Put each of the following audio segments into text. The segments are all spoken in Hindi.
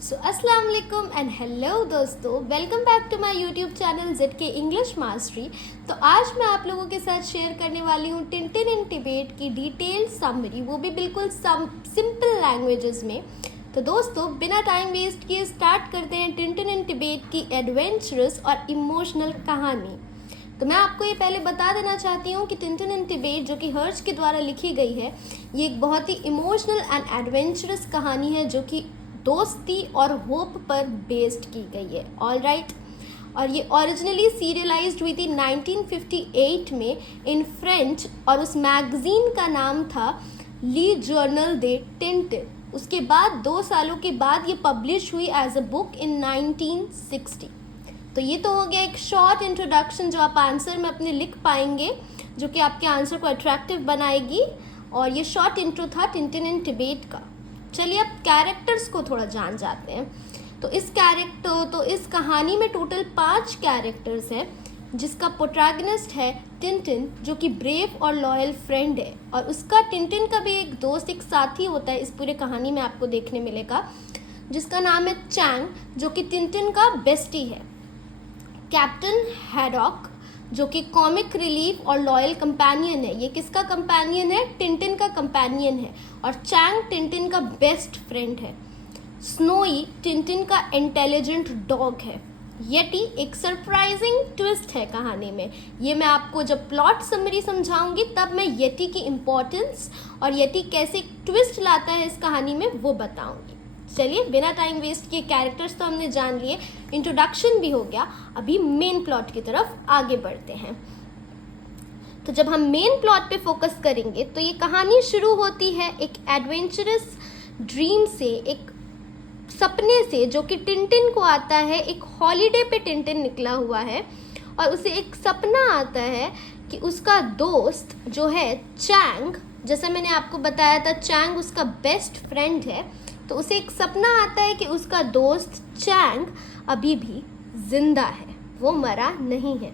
सो अस्सलाम वालेकुम एंड हेलो दोस्तों, welcome back to my YouTube channel ZK English mastery. तो आज मैं आप लोगों के साथ शेयर करने वाली हूँ टिंटिन इन तिबेट की डिटेल समरी, वो भी बिल्कुल सिंपल लैंग्वेजेस में। तो दोस्तों, बिना टाइम वेस्ट किए स्टार्ट करते हैं टिंटिन इन तिबेट की एडवेंचरस और इमोशनल कहानी। तो मैं आपको ये पहले बता देना चाहती हूँ कि टिंटिन इन तिबेट जो कि हर्ष के द्वारा लिखी गई है, ये एक बहुत ही इमोशनल एंड एडवेंचरस कहानी है जो कि दोस्ती और होप पर बेस्ड की गई है। All right. और ये ओरिजिनली सीरियलाइज्ड हुई थी 1958 में इन फ्रेंच, और उस मैगजीन का नाम था ली जर्नल दे टिंटिन। उसके बाद 2 सालों के बाद ये पब्लिश हुई एज अ बुक इन 1960। तो ये तो हो गया एक शॉर्ट इंट्रोडक्शन जो आप आंसर में अपने लिख पाएंगे, जो कि आपके आंसर को अट्रैक्टिव बनाएगी। और ये शॉर्ट इंट्रो था टिंटिन इन तिबेट का। चलिए अब कैरेक्टर्स को थोड़ा जान जाते हैं। तो इस कहानी में टोटल 5 कैरेक्टर्स हैं, जिसका प्रोटैगनिस्ट है टिंटिन, जो कि ब्रेव और लॉयल फ्रेंड है। और उसका टिंटिन का भी एक दोस्त, एक साथी होता है इस पूरे कहानी में आपको देखने मिलेगा, जिसका नाम है चैंग, जो कि टिंटिन का बेस्टी है। कैप्टन हैडॉक, जो कि कॉमिक रिलीफ और लॉयल कंपेनियन है। ये किसका कंपेनियन है? टिंटिन का कंपेनियन है। और चैंग टिंटिन का बेस्ट फ्रेंड है। स्नोई टिंटिन का इंटेलिजेंट डॉग है। येटी एक सरप्राइजिंग ट्विस्ट है कहानी में। ये मैं आपको जब प्लॉट समरी समझाऊंगी तब मैं येटी की इम्पोर्टेंस और येटी कैसे ट्विस्ट लाता है इस कहानी में वो बताऊंगी। चलिए बिना टाइम वेस्ट किए कैरेक्टर्स तो हमने जान लिए, इंट्रोडक्शन भी हो गया, अभी मेन प्लॉट की तरफ आगे बढ़ते हैं। तो जब हम मेन प्लॉट पे फोकस करेंगे तो ये कहानी शुरू होती है एक एडवेंचरस ड्रीम से, एक सपने से, जो कि टिंटिन को आता है। एक हॉलीडे पे टिंटिन निकला हुआ है और उसे एक सपना आता है कि उसका दोस्त जो है चैंग, जैसा मैंने आपको बताया था चैंग उसका बेस्ट फ्रेंड है, तो उसे एक सपना आता है कि उसका दोस्त चैंग अभी भी जिंदा है, वो मरा नहीं है।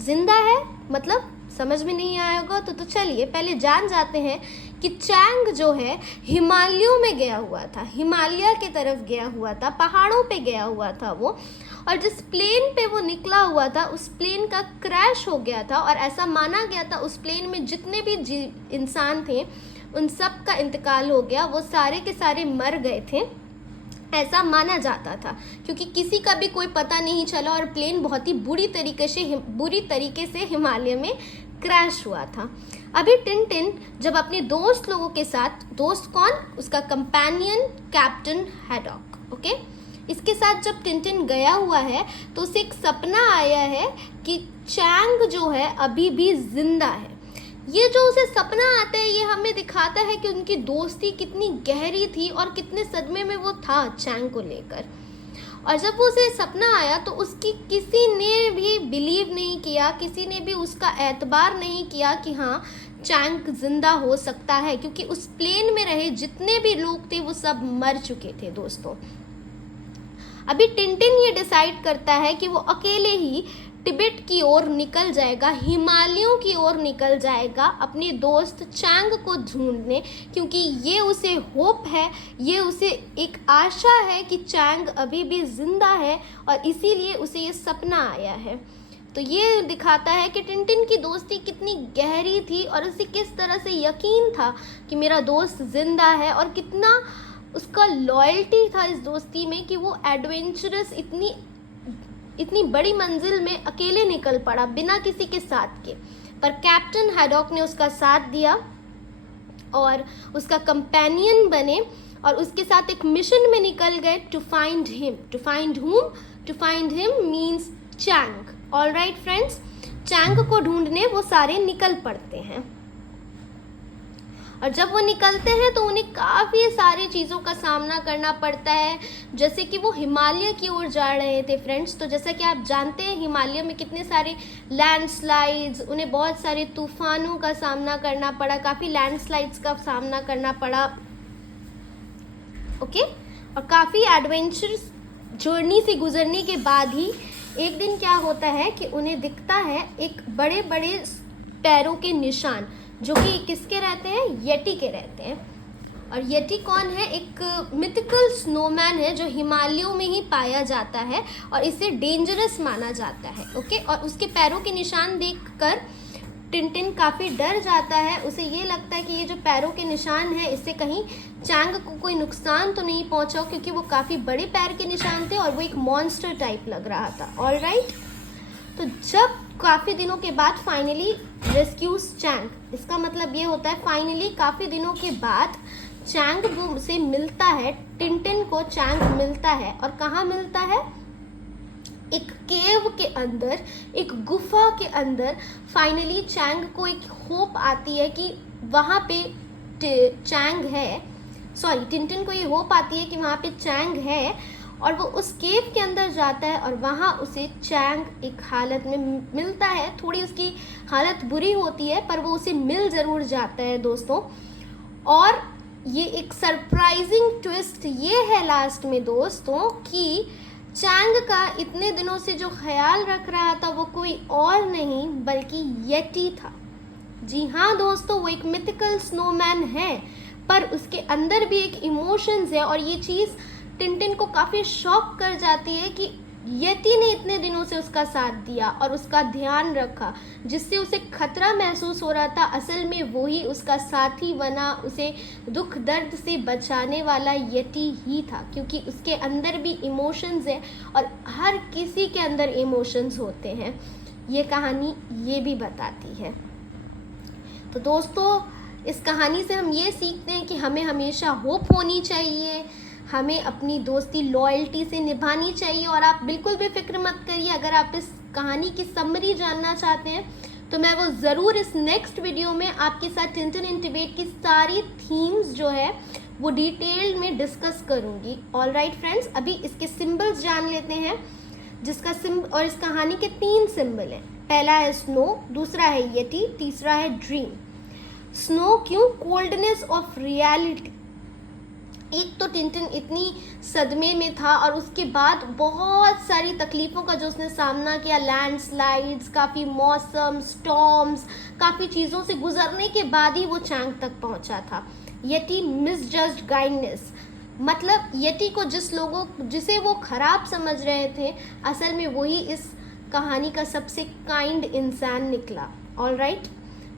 जिंदा है मतलब समझ में नहीं आया होगा तो चलिए पहले जान जाते हैं कि चैंग जो है हिमालयों में गया हुआ था, हिमालय की तरफ गया हुआ था, पहाड़ों पे गया हुआ था वो। और जिस प्लेन पे वो निकला हुआ था उस प्लेन का क्रैश हो गया था, और ऐसा माना गया था उस प्लेन में जितने भी इंसान थे उन सब का इंतकाल हो गया, वो सारे के सारे मर गए थे, ऐसा माना जाता था, क्योंकि किसी का भी कोई पता नहीं चला और प्लेन बहुत ही बुरी तरीके से हिमालय में क्रैश हुआ था। अभी टिंटिन जब अपने दोस्त लोगों के साथ, दोस्त कौन? उसका कंपेनियन कैप्टन हैडॉक, ओके, इसके साथ जब टिंटिन गया हुआ है तो उसे एक सपना आया है कि चैंग जो है अभी भी जिंदा है। ये जो उसे सपना आता है ये हमें दिखाता है कि उनकी दोस्ती कितनी गहरी थी और कितने सदमे में वो था चैंग को लेकर। और जब वो उसे सपना आया तो उसकी किसी ने भी बिलीव नहीं किया, किसी ने भी उसका एतबार नहीं किया कि हाँ चैंग जिंदा हो सकता है, क्योंकि उस प्लेन में रहे जितने भी लोग थे वो सब मर चुके थे दोस्तों। अभी टिंटिन ये डिसाइड करता है कि वो अकेले ही तिब्बत की ओर निकल जाएगा, हिमालयों की ओर निकल जाएगा अपने दोस्त चैंग को ढूंढने, क्योंकि ये उसे होप है, ये उसे एक आशा है कि चैंग अभी भी जिंदा है, और इसीलिए उसे ये सपना आया है। तो ये दिखाता है कि टिंटिन की दोस्ती कितनी गहरी थी और उसे किस तरह से यकीन था कि मेरा दोस्त जिंदा है, और कितना उसका लॉयल्टी था इस दोस्ती में कि वो एडवेंचरस इतनी बड़ी मंजिल में अकेले निकल पड़ा बिना किसी के साथ के। पर कैप्टन हैडॉक ने उसका साथ दिया और उसका कंपेनियन बने और उसके साथ एक मिशन में निकल गए to find him. To find whom? To find him means Chang. All right friends, Chang को ढूंढने वो सारे निकल पड़ते हैं। और जब वो निकलते हैं तो उन्हें काफ़ी सारी चीज़ों का सामना करना पड़ता है, जैसे कि वो हिमालय की ओर जा रहे थे फ्रेंड्स। तो जैसा कि आप जानते हैं हिमालय में कितने सारे लैंडस्लाइड्स, उन्हें बहुत सारे तूफानों का सामना करना पड़ा, काफ़ी लैंडस्लाइड्स का सामना करना पड़ा, ओके। और काफ़ी एडवेंचरस जर्नी से गुजरने के बाद ही एक दिन क्या होता है कि उन्हें दिखता है एक बड़े बड़े पैरों के निशान, जो कि किसके रहते हैं? येटी के रहते हैं। और यति कौन है? एक मिथिकल स्नोमैन है जो हिमालयों में ही पाया जाता है और इसे डेंजरस माना जाता है। ओके, और उसके पैरों के निशान देखकर टिनटिन काफ़ी डर जाता है। उसे ये लगता है कि ये जो पैरों के निशान हैं इससे कहीं चैंग को कोई नुकसान तो नहीं पहुंचा, क्योंकि वो काफ़ी बड़े पैर के निशान थे और वो एक मॉन्स्टर टाइप लग रहा था। ऑलराइट, तो जब काफ़ी दिनों के बाद फाइनली रेस्क्यूज चैंग, इसका मतलब ये होता है फाइनली काफ़ी दिनों के बाद चैंग वो से मिलता है, टिनटिन को चैंग मिलता है। और कहाँ मिलता है? एक केव के अंदर, एक गुफा के अंदर। फाइनली चैंग को एक होप आती है कि वहाँ पे चैंग है, सॉरी टिनटिन को ये होप आती है कि वहाँ पे चैंग है, और वो उस केव के अंदर जाता है और वहाँ उसे चैंग एक हालत में मिलता है। थोड़ी उसकी हालत बुरी होती है पर वो उसे मिल ज़रूर जाता है दोस्तों। और ये एक सरप्राइजिंग ट्विस्ट ये है लास्ट में दोस्तों कि चैंग का इतने दिनों से जो ख्याल रख रहा था वो कोई और नहीं बल्कि येटी था। जी हाँ दोस्तों, वो एक मिथिकल स्नोमैन है पर उसके अंदर भी एक इमोशंस है। और ये चीज़ टिनटिन को काफ़ी शॉक कर जाती है कि येती ने इतने दिनों से उसका साथ दिया और उसका ध्यान रखा, जिससे उसे खतरा महसूस हो रहा था, असल में वही उसका साथी बना, उसे दुख दर्द से बचाने वाला येती ही था। क्योंकि उसके अंदर भी इमोशंस है और हर किसी के अंदर इमोशंस होते हैं, ये कहानी ये भी बताती है। तो दोस्तों, इस कहानी से हम ये सीखते हैं कि हमें हमेशा होप होनी चाहिए, हमें अपनी दोस्ती लॉयल्टी से निभानी चाहिए। और आप बिल्कुल भी फिक्र मत करिए, अगर आप इस कहानी की समरी जानना चाहते हैं तो मैं वो ज़रूर इस नेक्स्ट वीडियो में आपके साथ टिनटिन इन टिबेट की सारी थीम्स जो है वो डिटेल में डिस्कस करूँगी। ऑलराइट फ्रेंड्स, अभी इसके सिम्बल्स जान लेते हैं, जिसका और इस कहानी के 3 सिंबल हैं। पहला है स्नो, दूसरा है येटी, तीसरा है ड्रीम। स्नो क्यों? Coldness of reality. एक तो टिनटिन इतनी सदमे में था और उसके बाद बहुत सारी तकलीफ़ों का जो उसने सामना किया, लैंडस्लाइड्स, काफ़ी मौसम, स्टॉर्म्स, काफ़ी चीज़ों से गुजरने के बाद ही वो चैंग तक पहुंचा था। येटी मिसजज्ड काइंडनेस, मतलब येटी को जिसे वो ख़राब समझ रहे थे, असल में वही इस कहानी का सबसे काइंड इंसान निकला। Alright,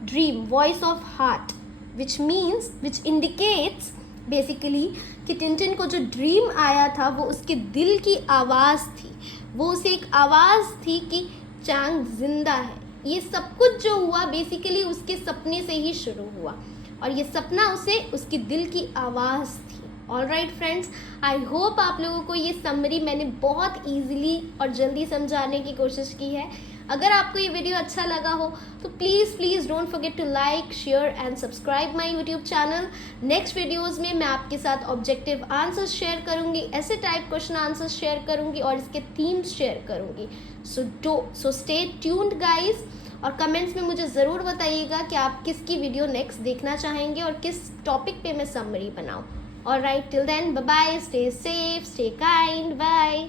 dream, voice of heart, which indicates basically कि टिनटिन को जो ड्रीम आया था वो उसके दिल की आवाज़ थी, वो उसे एक आवाज़ थी कि चैंग जिंदा है। ये सब कुछ जो हुआ बेसिकली उसके सपने से ही शुरू हुआ और ये सपना उसकी दिल की आवाज़ थी। ऑलराइट फ्रेंड्स, आई होप आप लोगों को ये समरी मैंने बहुत ईजिली और जल्दी समझाने की कोशिश की है। अगर आपको ये वीडियो अच्छा लगा हो तो please don't forget to like, share and subscribe my YouTube channel. Next videos में मैं आपके साथ ऑब्जेक्टिव आंसर्स शेयर करूँगी, ऐसे टाइप क्वेश्चन आंसर्स शेयर करूँगी और इसके थीम्स शेयर करूँगी। सो स्टे ट्यून्ड गाइज, और कमेंट्स में मुझे ज़रूर बताइएगा कि आप किसकी वीडियो नेक्स्ट देखना चाहेंगे और किस टॉपिक पे मैं समरी बनाऊँ। All right, till then, bye bye, stay safe, stay kind, bye.